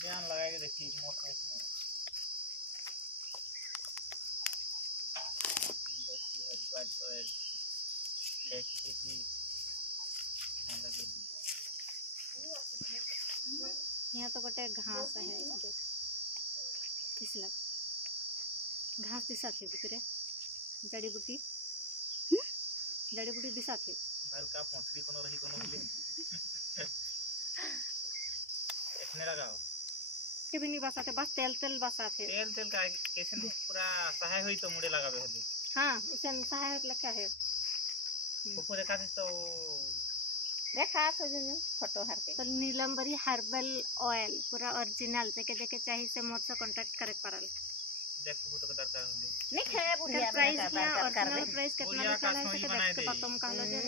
ध्यान लगा के देखिए मोर केस में हर्बल ऑयल की यहाँ तो गोटे घास है देख दिसला घास दिशा थे भितरे जड़ी बूटी दिशा थे हल्का पोंछड़ी कोनो रही कोनो ले इतने लगाओ के भी नहीं बसा थे बस तेल बसा थे तेल का कैसे पूरा सहाय हुई तो मुड़े लगा बेहले हाँ उसे सहायक लगा है ऊपर देखा तो फोटो हर के तो नीलंबरी हर्बल ऑयल पूरा ओरिजिनल देखे चाहिए से मोर से कांटेक्ट करे परल देख फोटो का दरकार होले नहीं है बुढ़िया प्राइस क्या ओरिजिनल प्राइस कितना निकला है बताऊं कहलो जे